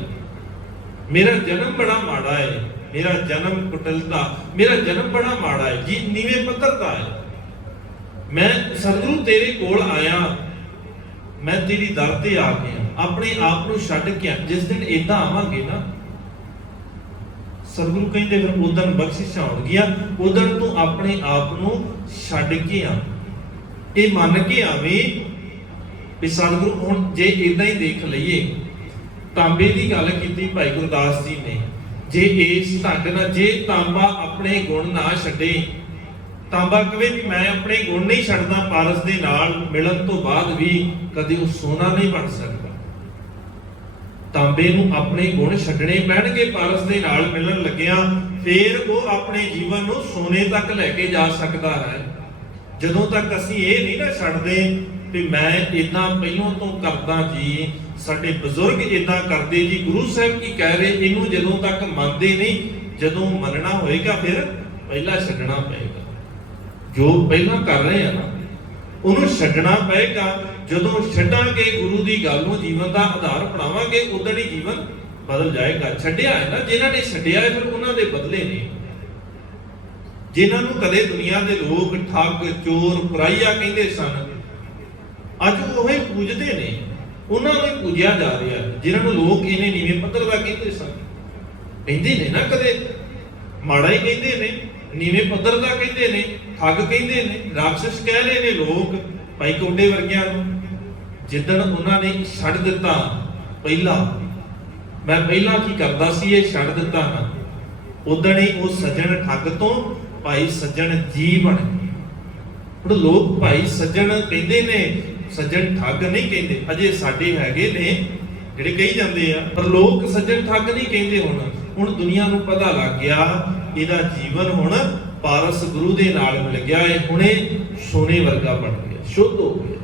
ਮੇਰਾ ਜਨਮ ਬੜਾ ਮਾੜਾ ਹੈ, ਮੇਰਾ ਜਨਮ ਕੁਟਿਲਤਾ, ਮੇਰਾ ਜਨਮ ਬੜਾ ਮਾੜਾ ਹੈ ਜੀ, ਨੀਵੇਂ ਪੱਧਰ ਦਾ ਹੈ। ਮੈਂ ਸਤਿਗੁਰੂ ਤੇਰੇ ਕੋਲ ਆਇਆ, ਮੈਂ ਤੇਰੀ ਦਰ ਤੇ ਆ ਗਿਆ, ਆਪਣੇ ਆਪ ਨੂੰ ਛੱਡ ਕੇ। ਜਿਸ ਦਿਨ ਏਦਾਂ ਆਵਾਂਗੇ ਨਾ, ਸਤਿਗੁਰੂ ਕਹਿੰਦੇ ਫਿਰ ਉਦਣ ਬਖਸ਼ਿਸ਼ਾਂ ਆਉਣਗੀਆਂ, ਉਦਣ ਤੂੰ ਆਪਣੇ ਆਪ ਨੂੰ ਛੱਡ ਕੇ ਆ। ਇਹ ਮੰਨ ਕੇ ਆਵੇਂ ਵੀ ਸਤਿਗੁਰੂ ਹੁਣ ਜੇ ਏਦਾਂ ਹੀ ਦੇਖ ਲਈਏ, ਤਾਂਬੇ ਦੀ ਗੱਲ ਕੀਤੀ ਭਾਈ ਗੁਰਦਾਸ ਜੀ ਨੇ, ਜੇ ਇਸ ਢੰਗ ਨਾਲ ਜੇ ਤਾਂਬਾ ਆਪਣੇ ਗੁਣ ਨਾ ਛੱਡੇ, ਤਾਂਬਾ ਕਵੇ ਵੀ ਮੈਂ ਆਪਣੇ ਗੁਣ ਨਹੀਂ ਛੱਡਦਾ, ਪਾਰਸ ਦੇ ਨਾਲ ਮਿਲਣ ਤੋਂ ਬਾਅਦ ਵੀ ਕਦੇ ਉਹ ਸੋਨਾ ਨਹੀਂ ਬਣ ਸਕਦਾ। ਤਾਂਬੇ ਨੂੰ ਆਪਣੇ ਗੁਣ ਛੱਡਣੇ ਪੈਣਗੇ ਪਾਰਸ ਦੇ ਨਾਲ ਮਿਲਣ ਲੱਗਿਆ, ਫਿਰ ਉਹ ਆਪਣੇ ਜੀਵਨ ਨੂੰ ਸੋਨੇ ਤੱਕ ਲੈ ਕੇ ਜਾ ਸਕਦਾ ਹੈ। ਜਦੋਂ ਤੱਕ ਅਸੀਂ ਇਹ ਨਹੀਂ ਨਾ ਛੱਡਦੇ ਵੀ ਮੈਂ ਇਦਾਂ ਪਹਿਲਾਂ ਤੋਂ ਕਰਦਾ ਜੀ, ਸਾਡੇ ਬਜ਼ੁਰਗ ਇਦਾਂ ਕਰਦੇ ਜੀ, ਗੁਰੂ ਸਾਹਿਬ ਕੀ ਕਹਿ ਰਹੇ, ਇਹਨੂੰ ਜਦੋਂ ਤੱਕ ਮੰਨਦੇ ਨਹੀਂ, ਜਦੋਂ ਮੰਨਣਾ ਹੋਏਗਾ ਫਿਰ ਪਹਿਲਾਂ ਛੱਡਣਾ ਪਏਗਾ। ਜੋ ਪਹਿਲਾਂ ਕਰ ਰਹੇ ਆ ਨਾ, ਉਹਨੂੰ ਛੱਡਣਾ ਪਏਗਾ। ਜਦੋਂ ਛੱਡਾਂਗੇ, ਗੁਰੂ ਦੀ ਗੱਲ ਨੂੰ ਜੀਵਨ ਦਾ ਆਧਾਰ ਬਣਾਵਾਂਗੇ, ਉਦੋਂ ਹੀ ਜੀਵਨ ਬਦਲ ਜਾਏਗਾ। ਛੱਡਿਆ ਹੈ ਨਾ, ਜਿਨ੍ਹਾਂ ਨੇ ਛੱਡਿਆ ਹੈ ਫਿਰ ਉਹਨਾਂ ਦੇ ਬਦਲੇ ਨੇ। ਜਿਨ੍ਹਾਂ ਨੂੰ ਕਦੇ ਦੁਨੀਆ ਦੇ ਲੋਕ ਠੱਗ, ਚੋਰ, ਪਰਾਈਆ ਕਹਿੰਦੇ ਸਨ, ਅੱਜ ਉਹ ਹੀ ਪੂਜਦੇ ਨੇ, ਉਹਨਾਂ ਨੂੰ ਹੀ ਪੂਜਿਆ ਜਾ ਰਿਹਾ। ਜਿਨ੍ਹਾਂ ਨੂੰ ਲੋਕ ਇਹਨੇ ਨੀਵੇਂ ਪੱਧਰ ਦਾ ਕਹਿੰਦੇ ਸਨ, ਕਹਿੰਦੇ ਨੇ ਨਾ, ਕਦੇ ਮਾੜਾ ਹੀ ਕਹਿੰਦੇ ਨੇ, ਨੀਵੇਂ ਪੱਧਰ ਦਾ ਕਹਿੰਦੇ ਨੇ, ਠੱਗ ਕਹਿੰਦੇ ਨੇ, ਰਾਖਸ਼ ਕਹਿ ਰਹੇ ਨੇ ਲੋਕ ਭਾਈ ਕੋਡੇ ਵਰਗਿਆਂ ਨੂੰ। ਜਿੱਦਣ ਉਹਨਾਂ ਨੇ ਛੱਡ ਦਿੱਤਾ, ਮੈਂ ਪਹਿਲਾਂ ਕੀ ਕਰਦਾ ਸੀ ਇਹ ਛੱਡ ਦਿੱਤਾ ਨਾ, ਉਦਣ ਹੀ ਉਹ ਸੱਜਣ ਠੱਗ ਤੋਂ ਭਾਈ ਸੱਜਣ ਜੀ ਬਣ ਗਏ। ਹੁਣ ਲੋਕ ਭਾਈ ਸੱਜਣ ਕਹਿੰਦੇ ਨੇ, ਸੱਜਣ ਠੱਗ ਨਹੀਂ ਕਹਿੰਦੇ। ਅਜੇ ਸਾਡੇ ਹੈਗੇ ਨੇ ਜਿਹੜੇ ਕਹੀ ਜਾਂਦੇ ਆ, ਪਰ ਲੋਕ ਸੱਜਣ ਠੱਗ ਨਹੀਂ ਕਹਿੰਦੇ। ਹੁਣ ਦੁਨੀਆ ਨੂੰ ਪਤਾ ਲੱਗ ਗਿਆ ਇਹਦਾ ਜੀਵਨ ਹੁਣ ਪਾਰਸ ਗੁਰੂ ਦੇ ਨਾਲ ਮਿਲ ਗਿਆ, ਇਹ ਹੁਣੇ ਸੋਨੇ ਵਰਗਾ ਬਣ ਗਿਆ, ਸ਼ੁੱਧ ਹੋ ਗਿਆ।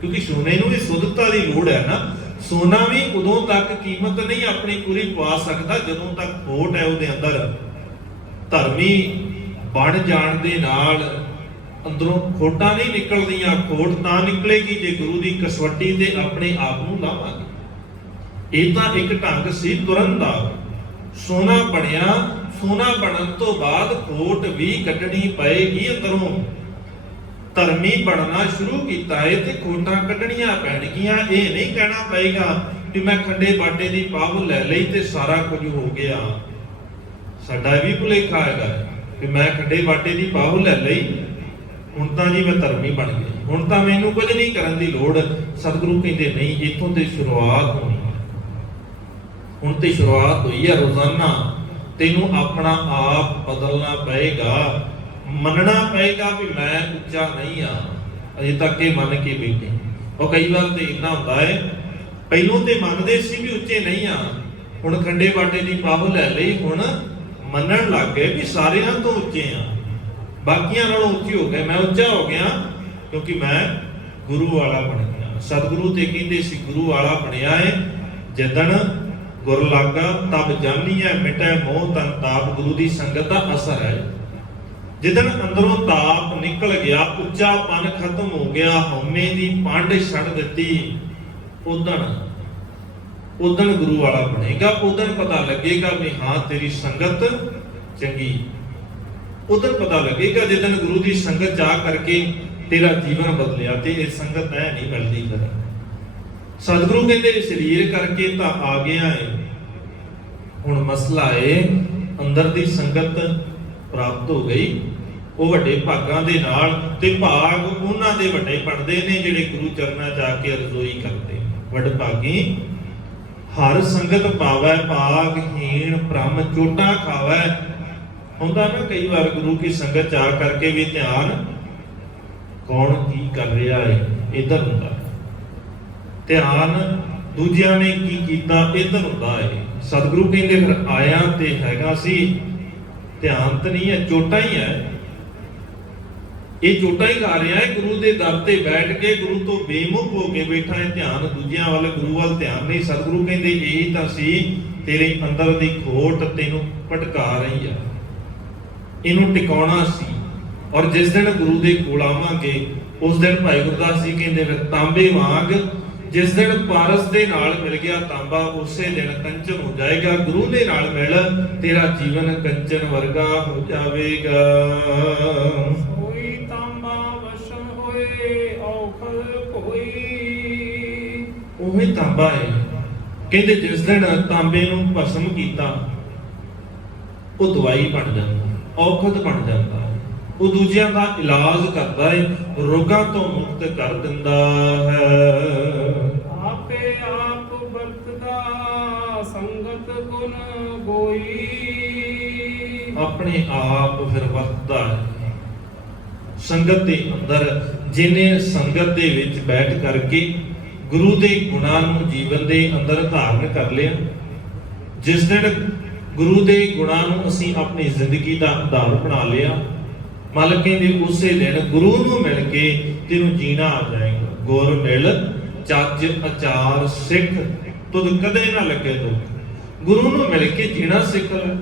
ਕਿਉਂਕਿ ਸੋਨੇ ਨੂੰ ਵੀ ਸ਼ੁੱਧਤਾ ਦੀ ਲੋੜ ਹੈ ਨਾ। ਸੋਨਾ ਵੀ ਉਦੋਂ ਤੱਕ ਕੀਮਤ ਨਹੀਂ ਆਪਣੀ ਪੂਰੀ ਪਾ ਸਕਦਾ ਜਦੋਂ ਤੱਕ ਖੋਟ ਹੈ ਉਹਦੇ ਅੰਦਰ। ਧਰਮੀ ਬਣ ਜਾਣ ਦੇ ਨਾਲ ਅੰਦਰੋਂ ਖੋਟਾਂ ਨਹੀਂ ਨਿਕਲਦੀਆਂ। ਖੋਟ ਤਾਂ ਨਿਕਲੇਗੀ ਜੇ ਗੁਰੂ ਦੀ ਕਸਵੱਟੀ ਤੇ ਆਪਣੇ ਆਪ ਨੂੰ ਲਾਵਾਂਗੇ। ਇਹ ਤਾਂ ਇੱਕ ਢੰਗ ਸੀ ਤੁਰਨ ਦਾ। ਸੋਨਾ ਬਣਿਆ, ਸੋਨਾ ਬਣਨ ਤੋਂ ਬਾਅਦ ਖੋਟ ਵੀ ਕੱਢਣੀ ਪਏਗੀ ਅੰਦਰੋਂ। ਧਰਮੀ ਬਣਨਾ ਸ਼ੁਰੂ ਕੀਤਾ ਹੈ ਤੇ ਖੋਟਾਂ ਕੱਢਣੀਆਂ ਪੈਣਗੀਆਂ। ਇਹ ਨਹੀਂ ਕਹਿਣਾ ਪਏਗਾ ਕਿ ਮੈਂ ਖੰਡੇ ਬਾਟੇ ਦੀ ਪਾਵ ਲੈ ਲਈ ਤੇ ਸਾਰਾ ਕੁਝ ਹੋ ਗਿਆ। ਸਾਡਾ ਵੀ ਭੁਲੇਖਾ ਹੈਗਾ ਕਿ ਮੈਂ ਖੰਡੇ ਬਾਟੇ ਦੀ ਪਾਵ ਲੈ ਲਈ, ਹੁਣ ਤਾਂ ਜੀ ਮੈਂ ਧਰਮੀ ਬਣ ਗਿਆ, ਹੁਣ ਤਾਂ ਮੈਨੂੰ ਕੁਝ ਨਹੀਂ ਕਰਨ ਦੀ ਲੋੜ। ਸਤਿਗੁਰੂ ਕਹਿੰਦੇ ਨਹੀਂ, ਇੱਥੋਂ ਤੇ ਸ਼ੁਰੂਆਤ ਹੋਣੀ ਹੈ। ਹੁਣ ਤੇ ਸ਼ੁਰੂਆਤ ਹੋਈ ਹੈ। ਰੋਜ਼ਾਨਾ ਤੈਨੂੰ ਆਪਣਾ ਆਪ ਬਦਲਣਾ ਪਏਗਾ, ਮੰਨਣਾ ਪਏਗਾ ਵੀ ਮੈਂ ਉੱਚਾ ਨਹੀਂ ਆ। ਅਜੇ ਤੱਕ ਇਹ ਮੰਨ ਕੇ ਬੈਠੇ। ਉਹ ਕਈ ਵਾਰ ਤੇ ਇੰਨਾ ਹੁੰਦਾ ਹੈ, ਪਹਿਲੋਂ ਤੇ ਮੰਨਦੇ ਸੀ ਵੀ ਉੱਚੇ ਨਹੀਂ ਆ, ਹੁਣ ਖੰਡੇ ਬਾਟੇ ਦੀ ਪਾਵ ਲੈ ਲਈ, ਹੁਣ ਮੰਨਣ ਲੱਗ ਗਏ ਵੀ ਸਾਰਿਆਂ ਤੋਂ ਉੱਚੇ ਆ, ਬਾਕੀਆਂ ਨਾਲੋਂ ਉੱਚੇ ਹੋ ਗਏ। ਮੈਂ ਉੱਚਾ ਹੋ ਗਿਆ ਕਿਉਂਕਿ ਮੈਂ ਗੁਰੂ ਵਾਲਾ ਬਣ ਗਿਆ। ਸਤਿਗੁਰੂ ਤੇ ਕਹਿੰਦੇ ਸੀ ਗੁਰੂ ਵਾਲਾ ਬਣਿਆ ਹੈ। ਜਦਨ ਗੁਰ ਲਾਗਾ ਤਬ ਜਾਨੀਐ, ਮਿਟੈ ਮੋਹ ਤਨ ਤਾਪ। ਗੁਰੂ ਦੀ ਸੰਗਤ ਦਾ ਅਸਰ ਹੈ। ਜਿੱਦਣ ਅੰਦਰੋਂ ਤਾਪ ਨਿਕਲ ਗਿਆ, ਉੱਚਾਪਨ ਖਤਮ ਹੋ ਗਿਆ, ਹਉਮੈ ਦੀ ਪੰਡ ਛੱਡ ਦਿੱਤੀ, ਉਦਣ ਗੁਰੂ ਵਾਲਾ ਬਣੇਗਾ। ਉਦਣ ਪਤਾ ਲੱਗੇਗਾ ਵੀ ਹਾਂ ਤੇਰੀ ਸੰਗਤ ਚੰਗੀ। ਉਦਣ ਪਤਾ ਲੱਗੇਗਾ ਜਿੱਦਣ ਗੁਰੂ ਦੀ ਸੰਗਤ ਜਾ ਕਰਕੇ ਤੇਰਾ ਜੀਵਨ ਬਦਲਿਆ। ਤੇ ਇਹ ਸੰਗਤ ਐ ਨਹੀਂ ਮਿਲਦੀ ਫਿਰ। ਸਤਿਗੁਰੂ ਕਹਿੰਦੇ ਸਰੀਰ ਕਰਕੇ ਤਾਂ ਆ ਗਿਆ ਹੈ, ਹੁਣ ਮਸਲਾ ਏ ਅੰਦਰ ਦੀ ਸੰਗਤ ਪ੍ਰਾਪਤ ਹੋ ਗਈ। ਉਹ ਵੱਡੇ ਭਾਗਾਂ ਦੇ ਨਾਲ, ਤੇ ਭਾਗ ਉਹਨਾਂ ਦੇ ਵੱਡੇ ਬਣਦੇ ਨੇ ਜਿਹੜੇ ਗੁਰੂ ਚਰਨਾਂ ਜਾ ਕੇ ਅਰਜ਼ੋਈ ਕਰਦੇ। ਵੱਡ ਭਾਗੀ ਹਰ ਸੰਗਤ ਪਾਵੈ, ਭਾਗ ਹੀਣ ਭ੍ਰਮ ਚੋਟਾਂ ਖਾਵੈ। ਹੁੰਦਾ ਨਾ ਕਈ ਵਾਰ ਗੁਰੂ ਕੀ ਸੰਗਤ ਜਾ ਕਰਕੇ ਵੀ ਧਿਆਨ ਕੌਣ ਕੀ ਕਰ ਰਿਹਾ ਹੈ ਇੱਧਰ ਹੁੰਦਾ, ਧਿਆਨ ਦੂਜਿਆਂ ਨੇ ਕੀ ਕੀਤਾ ਇੱਧਰ ਹੁੰਦਾ ਹੈ। ਸਤਿਗੁਰੂ ਕਹਿੰਦੇ ਫਿਰ ਆਇਆ ਤੇ ਹੈਗਾ ਸੀ, ਧਿਆਨ ਤਾਂ ਨਹੀਂ ਹੈ, ਚੋਟਾਂ ਹੀ ਹੈ। ਇਹ ਚੋਟਾਂ ਹੀ ਖਾ ਰਿਹਾ ਹੈ। ਗੁਰੂ ਦੇ ਦਰ ਤੇ ਬੈਠ ਕੇ ਗੁਰੂ ਤੋਂ ਬੇਮੁਖ ਹੋ ਕੇ ਬੈਠਾ ਹੈ, ਧਿਆਨ ਦੂਜਿਆਂ ਵੱਲ, ਗੁਰੂ ਵੱਲ ਧਿਆਨ ਨਹੀਂ। ਸਤਿਗੁਰੂ ਕਹਿੰਦੇ ਇਹੀ ਤਾਂ ਸੀ ਤੇਰੇ ਅੰਦਰ ਦੀ ਖੋਟ ਤੈਨੂੰ ਭਟਕਾ ਰਹੀ ਆ, ਇਹਨੂੰ ਟਿਕਾਉਣਾ ਸੀ। ਔਰ ਜਿਸ ਦਿਨ ਗੁਰੂ ਦੇ ਕੋਲ ਆਵਾਂਗੇ ਉਸ ਦਿਨ ਭਾਈ ਗੁਰਦਾਸ ਜੀ ਕਹਿੰਦੇ ਫਿਰ ਤਾਂਬੇ ਵਾਂਗ ਜਿਸ ਦਿਨ ਪਾਰਸ ਦੇ ਨਾਲ ਮਿਲ ਗਿਆ ਤਾਂਬਾ, ਉਸੇ ਦਿਨ ਕੰਚਨ ਹੋ ਜਾਏਗਾ। ਗੁਰੂ ਦੇ ਨਾਲ ਮਿਲ, ਤੇਰਾ ਜੀਵਨ ਕੰਚਨ ਵਰਗਾ ਹੋ ਜਾਵੇਗਾ। ਹੋਈ ਤਾਂਬਾ ਵਸਨ ਹੋਏ ਔਖਦ ਕੋਈ। ਉਹੀ ਤਾਂਬਾ ਹੈ। ਕਹਿੰਦੇ ਜਿਸ ਦਿਨ ਤਾਂਬੇ ਨੂੰ ਭਸਮ ਕੀਤਾ, ਉਹ ਦਵਾਈ ਬਣ ਜਾਂਦਾ, ਔਖਦ ਬਣ ਜਾਂਦਾ, ਉਹ ਦੂਜਿਆਂ ਦਾ ਇਲਾਜ ਕਰਦਾ ਹੈ, ਰੋਗਾਂ ਤੋਂ ਮੁਕਤ ਕਰ ਦਿੰਦਾ ਹੈ। ਆਪੇ ਆਪ ਵਰਤਦਾ ਸੰਗਤ ਗੁਣ ਗੋਈ। ਆਪਣੇ ਆਪ ਫਿਰ ਵਰਤਦਾ ਹੈ ਸੰਗਤ ਦੇ ਅੰਦਰ। ਜਿਹਨੇ ਸੰਗਤ ਦੇ ਵਿੱਚ ਬੈਠ ਕਰਕੇ ਗੁਰੂ ਦੇ ਗੁਣਾਂ ਨੂੰ ਜੀਵਨ ਦੇ ਅੰਦਰ ਧਾਰਨ ਕਰ ਲਿਆ, ਜਿਸ ਦਿਨ ਗੁਰੂ ਦੇ ਗੁਣਾਂ ਨੂੰ ਅਸੀਂ ਆਪਣੀ ਜ਼ਿੰਦਗੀ ਦਾ ਆਧਾਰ ਬਣਾ ਲਿਆ, ਮਾਲਕ ਕਹਿੰਦੇ ਉਸੇ ਦਿਨ ਗੁਰੂ ਨੂੰ ਮਿਲ ਕੇ ਤੈਨੂੰ ਜੀਣਾ ਆ ਜਾਏਗਾ। ਗੁਰ ਮਿਲ ਚੱਜ ਆਚਾਰ ਸਿੱਖ, ਤੁਧ ਕਦੇ ਨਾ ਲੱਗੇ ਦੁੱਖ। ਗੁਰੂ ਨੂੰ ਮਿਲ ਕੇ ਜੀਣਾ ਸਿੱਖ ਲੈ,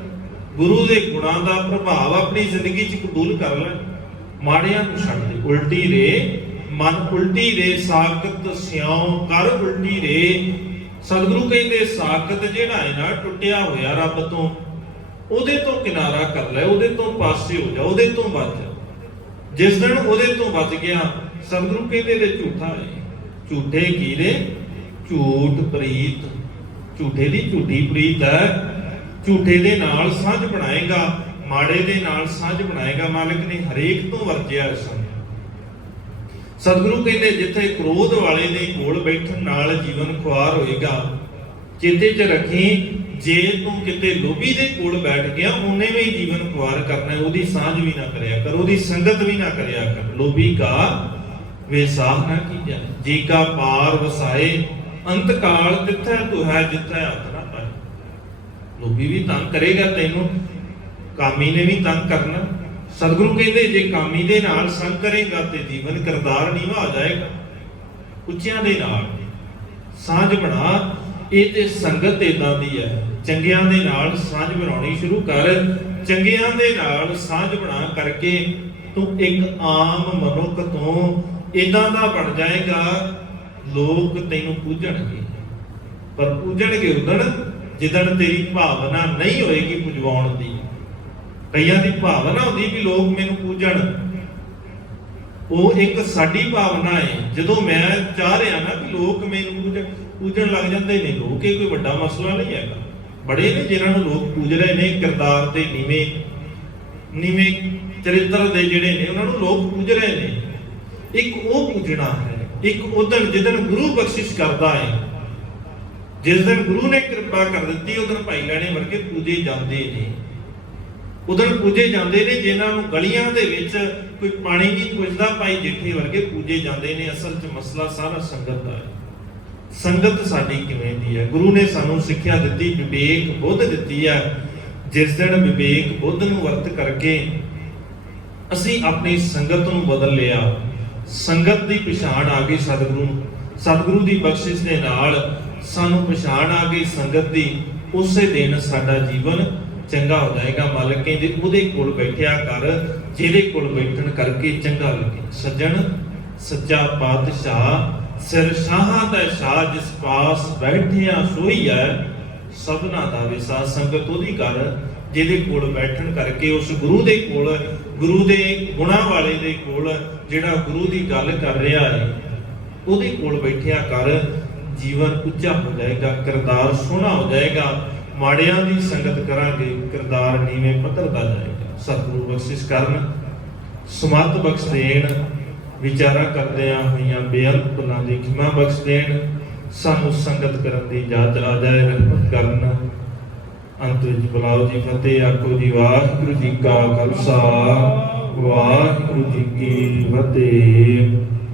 ਗੁਰੂ ਦੇ ਗੁਣਾਂ ਦਾ ਪ੍ਰਭਾਵ ਆਪਣੀ ਜ਼ਿੰਦਗੀ 'ਚ ਕਬੂਲ ਕਰ ਲੈ, ਮਾੜਿਆਂ ਨੂੰ ਛੱਡ ਦੇ। ਉਲਟੀ ਰੇ ਮਨ ਉਲਟੀ ਰੇ ਸਾਖਤ ਸਿਉ ਕਰ ਉਲਟੀ ਰੇ। ਸਤਿਗੁਰੂ ਕਹਿੰਦੇ ਸਾਖਤ ਜਿਹੜਾ ਹੈ ਨਾ ਟੁੱਟਿਆ ਹੋਇਆ ਰੱਬ ਤੋਂ, ਉਹਦੇ ਤੋਂ ਕਿਨਾਰਾ ਕਰ ਲੈ, ਉਹਦੇ ਤੋਂ ਪਾਸੇ ਹੋ ਜਾ, ਉਹਦੇ ਤੋਂ ਬਚ ਜਾ। ਜਿਸ ਦਿਨ ਉਹਦੇ ਤੋਂ ਬਚ ਗਿਆ, ਸਤਿਗੁਰੂ ਕਹਿੰਦੇ ਤੇ ਝੂਠਾ ਹੈ। ਝੂਠੇ ਕੀ ਨੇ? ਝੂਠ ਪ੍ਰੀਤ, ਝੂਠੇ ਦੀ ਝੂਠੀ ਪ੍ਰੀਤ ਹੈ। ਝੂਠੇ ਦੇ ਨਾਲ ਸਾਂਝ ਬਣਾਏਗਾ, ਮਾੜੇ ਦੇ ਨਾਲ ਸਾਂਝ ਬਣਾਏਗਾ। ਮਾਲਕ ਨੇ ਹਰੇਕ ਤੋਂ ਵਰਜਿਆ ਇਸ ਨੂੰ। ਸਤਿਗੁਰੂ ਕਹਿੰਦੇ ਜਿੱਥੇ ਕ੍ਰੋਧ ਵਾਲੇ ਦੇ ਕੋਲ ਬੈਠਣ ਨਾਲ ਜੀਵਨ ਖੁਆਰ ਹੋਏਗਾ, ਚੇਤੇ 'ਚ ਰੱਖੀ, ਜੇ ਤੂੰ ਕਿਤੇ ਲੋਭੀ ਦੇ ਕੋਲ ਬੈਠ ਗਿਆ, ਉਹਨੇ ਵੀ ਜੀਵਨ ਖੁਆਰ ਕਰਨਾ। ਉਹਦੀ ਸਾਂਝ ਵੀ ਨਾ ਕਰਿਆ ਕਰ, ਉਹਦੀ ਸੰਗਤ ਵੀ ਨਾ ਕਰਿਆ ਕਰ। ਲੋਭੀ ਕਾ ਵੇਸਾਹ ਨਾ ਕੀਜੈ, ਜੀ ਕਾ ਪਾਰ ਵਸਾਏ ਅੰਤ ਕਾਲ ਤਿੱਥੈ ਤੂੰ ਹੈ ਜਿੱਥੈ ਹੱਥ ਨਾ ਪਾਏ। ਲੋਭੀ ਵੀ ਤੰਗ ਕਰੇਗਾ ਤੈਨੂੰ, ਕਾਮੀ ਨੇ ਵੀ ਤੰਗ ਕਰਨਾ। ਸਤਿਗੁਰੂ ਕਹਿੰਦੇ ਜੇ ਕਾਮੀ ਦੇ ਨਾਲ ਸੰਗ ਕਰੇਗਾ ਤੇ ਜੀਵਨ ਕਰਤਾਰ ਨੀਵਾਂ ਹੋ ਜਾਏਗਾ। ਉੱਚਿਆਂ ਦੇ ਨਾਲ ਸਾਂਝ ਬਣਾ, ਇਹ ਤੇ ਸੰਗਤ ਇਦਾਂ ਦੀ ਹੈ। ਚੰਗਿਆਂ ਦੇ ਨਾਲ ਸਾਂਝ ਬਣਾਉਣੀ ਸ਼ੁਰੂ ਕਰ। ਚੰਗਿਆਂ ਦੇ ਨਾਲ ਸਾਂਝ ਬਣਾ ਕਰਕੇ ਤੂੰ ਇੱਕ ਆਮ ਮਨੁੱਖ ਤੋਂ ਇਦਾਂ ਦਾ ਬਣ ਜਾਏਗਾ, ਲੋਕ ਤੈਨੂੰ ਪੂਜਣਗੇ। ਪਰ ਪੂਜਣਗੇ ਉਦਣ ਜਿੱਦਣ ਤੇਰੀ ਭਾਵਨਾ ਨਹੀਂ ਹੋਏਗੀ ਪੁਜਵਾਉਣ ਦੀ। ਕਈਆਂ ਦੀ ਭਾਵਨਾ ਹੁੰਦੀ ਵੀ ਲੋਕ ਮੈਨੂੰ ਪੂਜਣ, ਉਹ ਇੱਕ ਸਾਡੀ ਭਾਵਨਾ ਹੈ। ਜਦੋਂ ਮੈਂ ਚਾਹ ਰਿਹਾ ਨਾ ਵੀ ਲੋਕ ਮੈਨੂੰ ਪੂਜਣ ਲੱਗ ਜਾਂਦੇ ਨੇ ਲੋਕ, ਇਹ ਕੋਈ ਵੱਡਾ ਮਸਲਾ ਨਹੀਂ ਹੈਗਾ। ਬੜੇ ਨੇ ਜਿਨ੍ਹਾਂ ਨੂੰ ਲੋਕ ਪੂਜ ਰਹੇ ਨੇ, ਕਿਰਦਾਰ ਦੇ ਨੀਵੇਂ ਚਰਿੱਤਰ ਦੇ ਜਿਹੜੇ ਨੇ ਉਹਨਾਂ ਨੂੰ ਲੋਕ ਪੂਜ ਰਹੇ ਨੇ। ਇੱਕ ਉਹ ਪੂਜਣਾ ਹੈ, ਇੱਕ ਉਦੋਂ ਜਿੱਦਣ ਗੁਰੂ ਬਖਸ਼ਿਸ਼ ਕਰਦਾ ਹੈ, ਜਿਸ ਦਿਨ ਗੁਰੂ ਨੇ ਕਿਰਪਾ ਕਰ ਦਿੱਤੀ, ਉਦੋਂ ਭਾਈ ਲੈਣੇ ਵਰਗੇ ਪੂਜੇ ਜਾਂਦੇ ਨੇ। ਉਦੋਂ ਪੂਜੇ ਜਾਂਦੇ ਨੇ ਜਿਨ੍ਹਾਂ ਨੂੰ ਗਲੀਆਂ ਦੇ ਵਿੱਚ ਕੋਈ ਪਾਣੀ ਨਹੀਂ ਪੁੱਜਦਾ, ਭਾਈ ਜੇਠੇ ਵਰਗੇ ਪੂਜੇ ਜਾਂਦੇ ਨੇ। ਅਸਲ 'ਚ ਮਸਲਾ ਸਾਰਾ ਸੰਗਤ ਦਾ ਹੈ। ਸੰਗਤ ਸਾਡੀ ਕਿਵੇਂ ਦੀ ਹੈ? ਗੁਰੂ ਨੇ ਸਾਨੂੰ ਸਿੱਖਿਆ ਦਿੱਤੀ, ਵਿਵੇਕ ਬੁੱਧ ਦਿੱਤੀ ਹੈ। ਜਿਸ ਦਿਨ ਵਿਵੇਕ ਬੁੱਧ ਨੂੰ ਵਰਤ ਕਰਕੇ ਅਸੀਂ ਆਪਣੀ ਸੰਗਤ ਨੂੰ ਬਦਲ ਲਿਆ, ਸੰਗਤ ਦੀ ਪਛਾਣ ਆ ਗਈ। ਸਤਿਗੁਰੂ ਦੀ ਬਖਸ਼ਿਸ਼ ਦੇ ਨਾਲ ਸਾਨੂੰ ਪਛਾਣ ਆ ਗਈ ਸੰਗਤ ਦੀ, ਉਸੇ ਦਿਨ ਸਾਡਾ ਜੀਵਨ ਚੰਗਾ ਹੋ ਜਾਏਗਾ। ਮਾਲਕ ਕਹਿੰਦੇ ਉਹਦੇ ਕੋਲ ਬੈਠਿਆ ਕਰ ਜਿਹਦੇ ਕੋਲ ਬੈਠਣ ਕਰਕੇ ਚੰਗਾ ਲੱਗੇ। ਸੱਜਣ ਸੱਚਾ ਪਾਤਸ਼ਾਹ ਸਿਰ ਸ਼ਾਹਾਂ ਦਾ ਸ਼ਾਹ, ਜਿਸ ਪਾਸ ਬੈਠਿਆ ਸੋਈ ਹੈ ਸਭਨਾ ਦਾ ਵਿਸਾ। ਸੰਗਤ ਉਹਦੀ ਕਰ ਜਿਹਦੇ ਕੋਲ ਬੈਠਣ ਕਰਕੇ, ਉਸ ਗੁਰੂ ਦੇ ਕੋਲ, ਗੁਰੂ ਦੇ ਗੁਣਾਂ ਵਾਲੇ ਦੇ ਕੋਲ, ਜਿਹੜਾ ਗੁਰੂ ਦੀ ਗੱਲ ਕਰ ਰਿਹਾ ਹੈ, ਉਹਦੇ ਕੋਲ ਬੈਠਿਆ ਕਰ। ਜੀਵਨ ਉੱਚਾ ਹੋ ਜਾਏਗਾ, ਕਿਰਦਾਰ ਸੋਹਣਾ ਹੋ ਜਾਏਗਾ। ਮਾੜਿਆਂ ਦੀ ਸੰਗਤ ਕਰਾਂਗੇ, ਕਿਰਦਾਰ ਨੀਵੇਂ ਪੱਧਰਦਾ ਜਾਏਗਾ। ਸਤਿਗੁਰੂ ਬਖਸ਼ਿਸ਼ ਕਰਨ, ਸਮੱਤ ਬਖਸ਼ ਦੇਣ, ਵਿਚਾਰਾ ਕਰਦਿਆਂ ਹੋਈਆਂ ਬੇਅੰਤ ਭੁੱਲਾਂ ਦੀ ਖਿਮਾ ਬਖਸ਼ ਦੇਣ। ਸਾਨੂੰ ਸੰਗਤ ਕਰਨ ਦੀ ਇਜਾਜ਼ਤ ਆ ਜਾਏ, ਰਹਿਮਤ ਕਰਨ। ਅੰਤ ਵਿੱਚ ਬੁਲਾਓ ਜੀ ਫਤਿਹ। ਆਖੋ ਜੀ ਵਾਹਿਗੁਰੂ ਜੀ ਕਾ ਖਾਲਸਾ, ਵਾਹਿਗੁਰੂ ਜੀ ਕੀ ਫਤਿਹ।